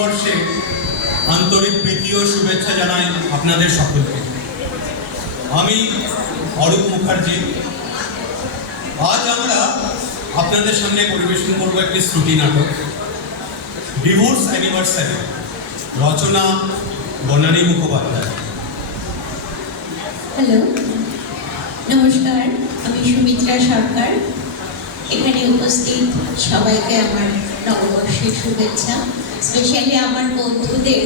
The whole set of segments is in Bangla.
নববর্ষে আন্তরিক প্রীতি ও শুভেচ্ছা জানাই আপনাদের সকলকে। আমি অরূপ মুখার্জি। আজ আমরা আপনাদের সামনে পরিবেশন করব একটি শ্রুতি নাটক, ডিভোর্স অ্যানিভার্সারি, রচনা বনানী মুখোপাধ্যায়। হ্যালো, নমস্কার, আমি সুমিত্রা সরকার। এখানে উপস্থিত সবাইকে আমার নববর্ষের শুভেচ্ছা, স্পেশালি আমার বন্ধুদের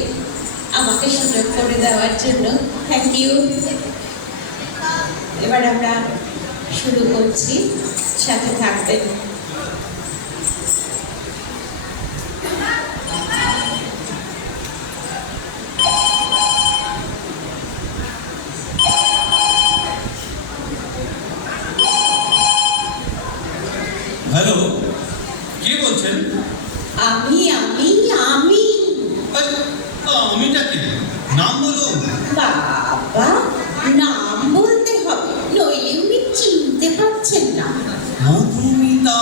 আমাকে সুযোগ করে দেওয়ার জন্য থ্যাংক ইউ। এবার আমরা শুরু করছি, সাথে থাকবেন। হ্যালো, কে বলছেন? আমি আমি আমি আমিটা কি? নাম বলুন। বাবা, নাম বলতে হবে, নইলে উনি চিনতে পারছেন না। মধুমিতা,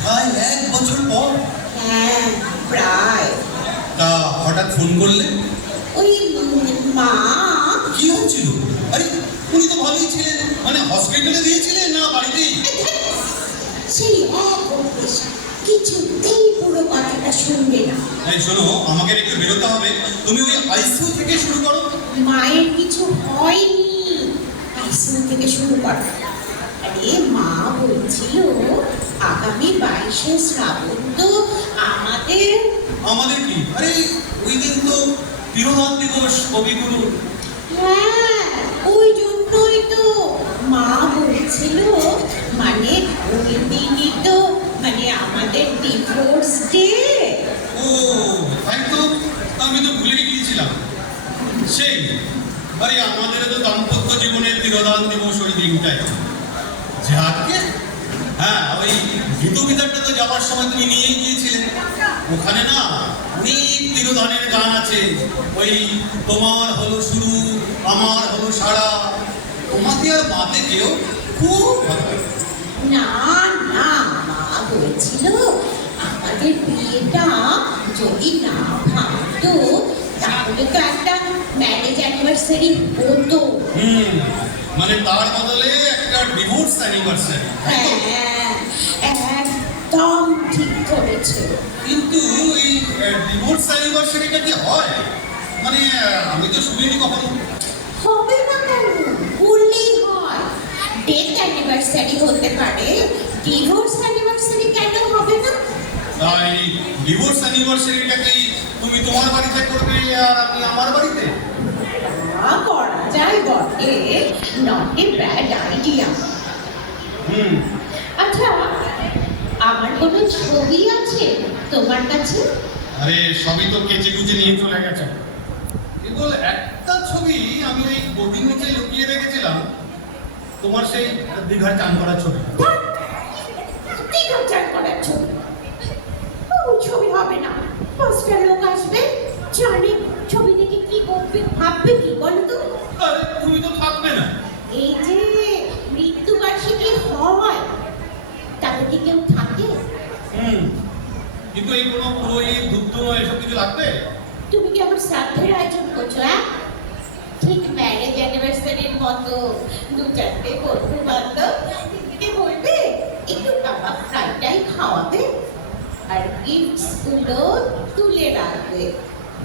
প্রায় 1 বছর পর। হ্যাঁ, প্রায়। তা হঠাৎ ফোন করলে? ওই মা, কি হচ্ছিল? আরে উনি তো ভালোই ছিলেন, মানে হসপিটালে দিয়েছিলেন না বাড়িতেই? সেই এক অভ্যেস, কিছুতেই পুরো কথাটা শুনবে না। এই শোনো, আমাকে একটু বেরোতে হবে। তুমি ওই আইসিইউ থেকে শুরু করো। মায়ের কিছু হয়নি, আইসিইউ থেকে শুরু করা। আরে মা বলছিল আগামী 22শে শ্রাবণ তো আমাদের আমাদের কি? আরে ওই দিন তো তিরোধান দিবস, কবিগুরু। হ্যাঁ, ওই জন্যই তো মা বলছিল, মানে ওই দিনই তো মানে আমাদের ডিভোর্স ডে। ও তাই তো, আমি তো ভুলে গিয়েছিলাম। সেই আরে আমাদের তো দাম্পত্য জীবনের তিরোধান দিবস ওই দিনটাই। যাকে হ্যাঁ, ওই গীতু বিতারটা তো যাওয়ার সময় তুমি নিয়েই গিয়েছিলেন। ওখানে না অনেক তিরোধানের গান আছে। ওই তোমার হলো শুরু, আমার হলো সারা, তোমাকে আর মাতে কেউ খুব ভালো। না না, মা বলছিল আমাদের বিয়েটা যদি না ভাবতো তাহলে তো একটা ম্যারেজ অ্যানিভার্সারি হতো। মানে তার বদলে একটা ডিভোর্স অ্যানিভার্সারি। হ্যাঁ, একদম ঠিক ধরেছে। কিন্তু এই ডিভোর্স অ্যানিভার্সারিটা কি হয়? মানে আমি তো শুনিনি কখনো। হবে না কেন, বললেই হয়। ডেথ অ্যানিভার্সারি হতে পারে, ডিভোর্স অ্যানিভার্সারি কেন হবে না? তাই ডিভোর্স অ্যানিভার্সারিটা কি তুমি তোমার বাড়িতে করবে আর আমি আমার বাড়িতে? করা যায় বটে, নট এ ব্যাড আইডিয়া। আচ্ছা, আমার কোনো ছবি আছে তোমার কাছে? আরে সবই তো কেচে কুচে নিয়ে চলে গেছে। কেবল একটা ছবি আমি ওই গদির নিচে লুকিয়ে রেখেছিলাম, তোমার সেই দীঘার চান করার ছবি। দীঘার চান করার ছবি? ওই ছবি হবে না। 5টা লোক আসবে, জানে ছবি দেখে কি করবে, ভাববে কি বলো তো? আরে তুমি তো থাকবে না। এই যে মৃত্যুবার্ষিকী হয়, তাতে কি কেউ থাকে? কিন্তু এই কোনো পুরোহিত, ধূপ-ধুনো এসব কিছু লাগবে? তুমি কি আমার শ্রাদ্ধের আয়োজন করছো? হ্যাঁ, ঠিক ম্যারেজ অ্যানিভার্সারির মতো 2-4টে বন্ধু বান্ধব কে বলবে একটু কাবাব ফ্রাইডাই খাওয়াবে আর গিফটস গুলো তুলে রাখবে।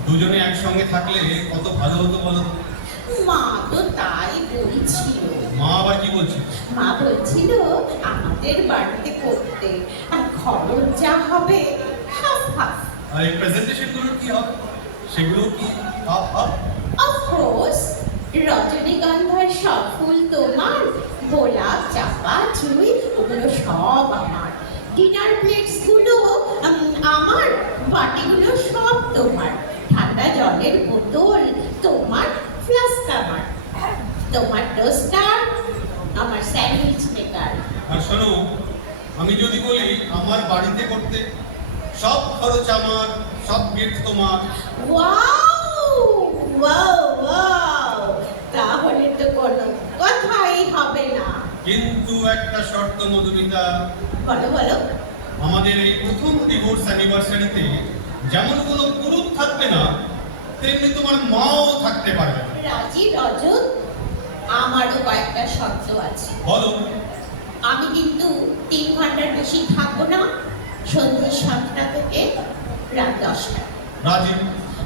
দুজনে একসঙ্গে থাকলে কত ভালো হতো বলো। মা তো তাই বলছিল। মা আবার কি বলছে? মা বলছিল আমাদের বাড়িতে করতে, আর খবর যা হবে হাফ হাফ। আর এই প্রেজেন্টেশনগুলো কি হবে? সেগুলো কি হাফ হাফ? অফকোর্স, রজনীগন্ধার সব ফুল তোমার, গোলাপ, চাপা, চুই ওগুলো সব আমার। ডিনার প্লেটস গুলো আমার, বাটিগুলো সব তোমার। ঠান্ডা জলের বোতল তোমার, ফ্লাস্ক আমার। তোমার টোস্টার, আমার স্যান্ডউইচ মেকার। আর শোনো, আমি যদি বলি আমার বাড়িতে করতে, সব খরচ আমার, সব গিফট তোমার। ওয়াও ওয়াও ওয়াও, তাহলে তো কোনো কথাই হবে না। কিন্তু একটা শর্ত মধুমিতা, বলো বলো। আমাদের এই প্রথম ডিভোর্স অ্যানিভার্সারিতে যেমন কোনো পুরুষ থাকবে না, তেমনি তোমার মাও থাকতে পারবে না। রাজি রজত, আমারও কয়েকটা শর্ত আছে। বলো। আমি কিন্তু 3 ঘন্টার বেশি থাকবো না, সন্ধ্যে 7টা থেকে রাত 10টা। রাজি।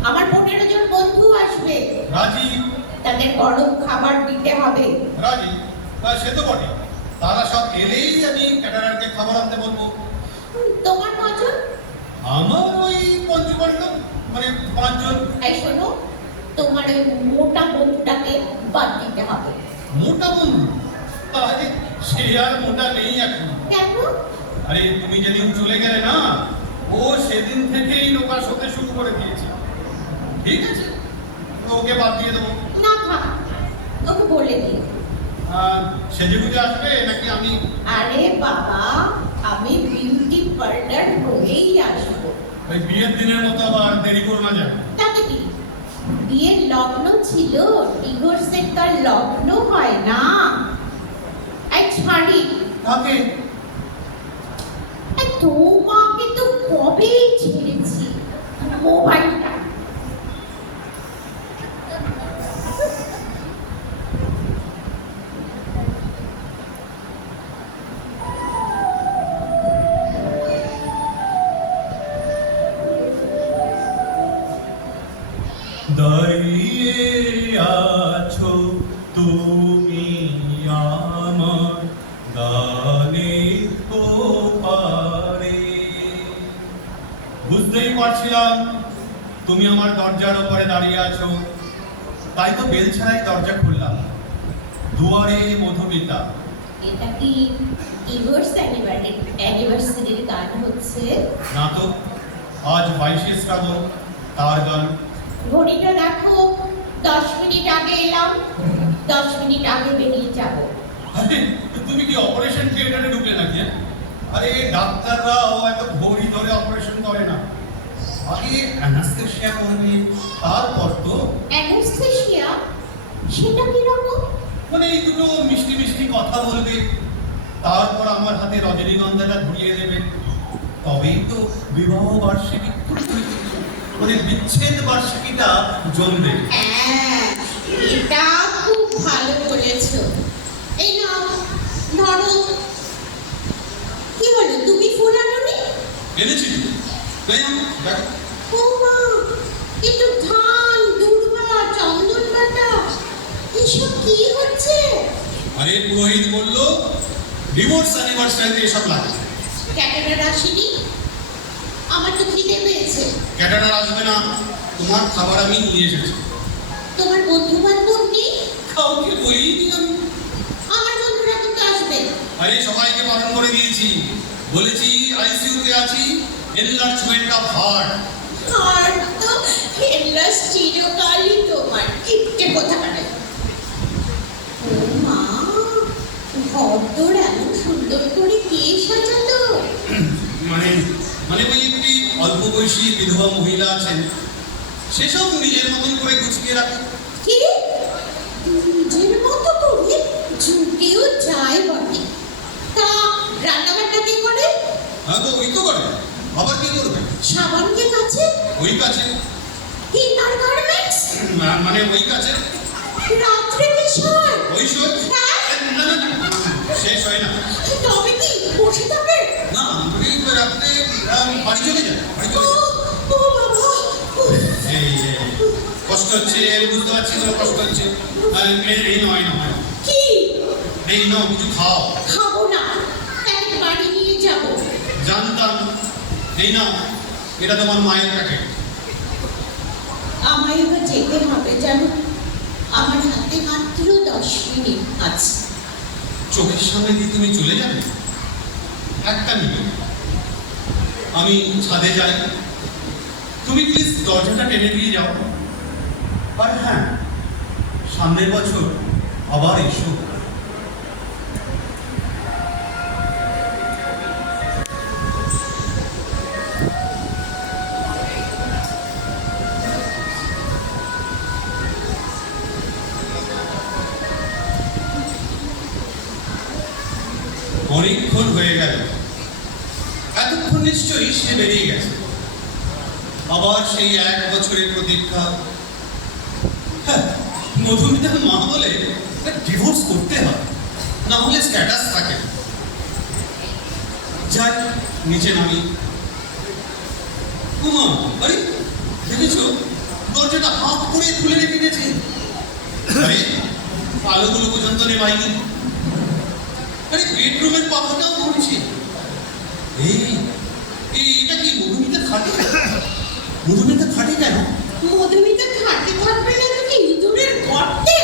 আমার 15 জন বন্ধু আসবে, রাজি। তাদের গরম খাবার দিতে হবে। রাজি। সে তো বটে, তারা সব এলেই আমি ক্যাটারারকে খাবার আনতে বলবো। তোমার কজন? আমার ওই পঞ্চপাণ্ড, মানে 5 জন। এই শোনো, তোমার ওই মোটা বন্ধুটাকে বাদ দিতে হবে। মোটা বন্ধু? আরে সে আর মোটা নেই এখন। কেন? আরে তুমি যেদিন চলে গেলে না, ও সেদিন থেকেই লোকাস হতে শুরু করে দিয়েছে। ঠিক আছে, তো ওকে বাদ দিয়ে দেবো। না থাক, তোকে বলে দিই। সেজে গুজে আসবে নাকি আমি? আরে বাবা, আমি বিউটি পার্লার হয়েই আসবো। ওই বিয়ের দিনের মতো আবার দেরি করো না যেন। তাতে কি, বিয়ের লগ্ন ছিল, ডিভোর্সের তার লগ্ন হয় না। এই ছাড়ি, তাকে তোমাকে তো কবেই ছেড়েছি মোবাইলটা। দাঁড়িয়ে আছো তুমি আমার গানের ওপারে। বুঝতেই পারছিলাম তুমি আমার দরজার ওপরে দাঁড়িয়ে আছো, তাই তো বেল ছাড়াই দরজা খুললাম। দুয়ারে মধুমিতা। এটা কি ডিভোর্স অ্যানিভার্সারির গান হচ্ছে? না তো, আজ 22শে শ্রাবণ, তার গান। ঘড়িটা দেখো, 10 মিনিট আগে এলাম, 10 মিনিট আগে বেরিয়ে যাব। আরে তুমি কি অপারেশন থিয়েটারে ঢুকলে নাকি? আরে ডাক্তাররাও এত ঘড়ি ধরে অপারেশন করে না, আগে অ্যানাস্থেসিয়া করবে, তারপর তো। অ্যানেস্থেসিয়া? সেটা কিরকম? মানে এই দুটো মিষ্টি মিষ্টি কথা বলবে, তারপর আমার হাতে রজনীগন্ধাটা ধরিয়ে দেবে, তবেই তো বিবাহ বার্ষিকী, মানে বিচ্ছেদ বার্ষিকীটা জমবে। হ্যাঁ, এটা খুব ভালো বলেছো। এই নাও, ধরো। কি হলো, তুমি ফুল আনোনি? এনেছি তো, তাই না? দেখো। ও মা, একটু ধান, দুর্বা, চন্দন বাটা, এসব কি হচ্ছে? আরে পুরোহিত বললো ডিভোর্স অ্যানিভার্সারিতে এসব লাগে। ক্যাটারার আসেনি? আমার তো খিদে পেয়েছে। ক্যাটারার আসবে না, তোমার খাবার আমি নিয়ে এসেছি। তোমার বন্ধু বান্ধব নেই? কাউকে বলিনি আমি। আমার বন্ধুরা কিন্তু আসবে। আরে সবাইকে বারণ করে দিয়েছি, বলেছি আইসিইউতে আছি, এনলার্জমেন্ট অফ হার্ট। আর তো হেল্লাস চিরকালই তোমার কিপটে কথা কাটে। ও মা, ঘরদোর এমন সুন্দর করে কে সাজালো? মানে মানে ওই একটি অল্প বয়সী বিধবা মহিলা আছেন, সেসব নিজের মতন করে গুছিয়ে রাখে। কি নিজের মতো করে? জুটেও যায় বটে। তা রান্নাবান্না কে করে? হ্যাঁ তো ওই তো করে, আবার কি করবে? সাবান কে কাছে? ওই কাছে। Inner garments? মানে ওই কাছে। রাত্রে কি শোয়? ওই শোয়। না না না, শেষ হয় না। তবে কি বসে থাকে? না, ওই রাত্রে বাড়ি চলে যায়, বাড়ি চলে যায়। ও বাবা, এই কষ্ট হচ্ছে, বুঝতে পারছি তোমার কষ্ট হচ্ছে। এই নয় নয়, কি? এই নাও কিছু খাও। খাবো না, তাকে বাড়ি নিয়ে যাব। জানতাম। এই নাও, এটা তোমার মায়ের প্যাকেট। আমায় এবার যেতে হবে জানো, আমার হাতে মাত্র 10 মিনিট আছে। চোখের সামনে দিয়ে তুমি চলে যাবে? একটা মিনিট, আমি ছাদে যাই, তুমি প্লিজ দরজাটা টেনে দিয়ে যাও। আর হ্যাঁ, সামনের বছর আবার এসো। অনেকক্ষণ হয়ে গেল, এতক্ষণ নিশ্চয়ই সে বেরিয়ে গেছে। আবার সেই 1 বছরের প্রতীক্ষা। হ্যাঁ, মধুমিতার মা বলে ডিভোর্স করতে হয়, না হলে স্ট্যাটাস থাকে না। যাই নিচে নামি। উমা, আরে দেখেছো দরজাটা হাত করে খুলে রেখে গেছে। আরে আলোগুলো পর্যন্ত নেবাইনি। আরে বেডরুমের পাখাটাও ধরছে। এই এটা কি মধুমিতা খাটে? মধুমিতা খাটে কেন? মধুমিতা খাটে থাকবে না তো কি ইঁদুরের গর্তে?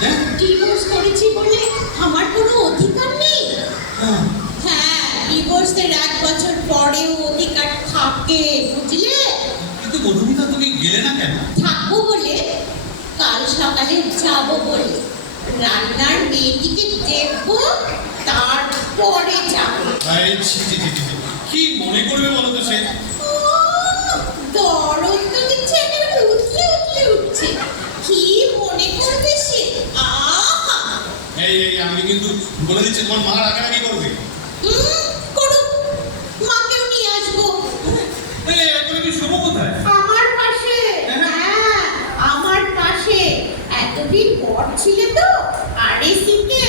হ্যাঁ ডিভোর্স করেছি বলে আমার কোনো অধিকার নেই? হ্যাঁ, হ্যাঁ, ডিভোর্সের 1 বছর পরেও অধিকার থাকে, বুঝলে? কিন্তু মধুমিতা তুমি গেলে না কেন? থাকবো বলে, কাল সকালে যাবো বলে, রান্নার মেয়েটিকে দেখবো, তারপরে যাবো। আরে ছি ছি ছি ছি ছি। কি মনে করবে বলো তো সে? দরদ তো দিচ্ছে, একেবারে উঠলে উঠলে উঠছে। কি মনে করবে সে? আহা! এই আমি কিন্তু বলে দিচ্ছি, তোমার মা রাগারাগি করবে। করুক, মাকেও নিয়ে আসবো। এই এখন কি শোবো কোথায়? আমার পাশে, হ্যাঁ, আমার পাশে। এতদিন পর ছিলে তো, আর এসিতে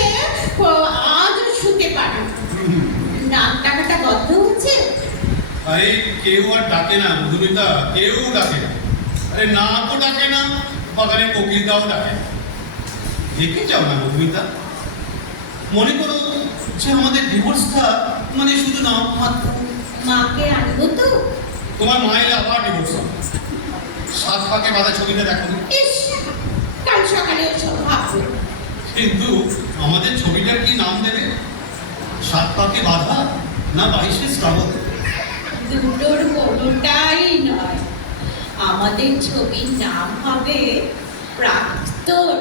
আজও শুতে পারো। নাক ডাকাটা বদ্ধ হচ্ছে। আরে কেউ আর ডাকে না মধুমিতা, কেউ ডাকে না। আরে না তো ডাকে না, বাগানে কোকিলটাও ডাকে না। দেখে যাও না মধুমিতা। মনে করো যে আমাদের ডিভোর্সটা মানে শুধু নাম মাত্র। মাকে আনবো তো? তোমার মা এলে আবার ডিভোর্স হবে। 7 পাকে বাঁধা ছবিটা দেখো। ইস, কাল সকালে ওসব ভাববো। কিন্তু আমাদের ছবিটার কি নাম দেবে? 7 পাকে বাঁধা না 22শে শ্রাবণ? দুটোর কোনোটাই নয়। আমাদের ছবির নাম হবে প্রাক্তন।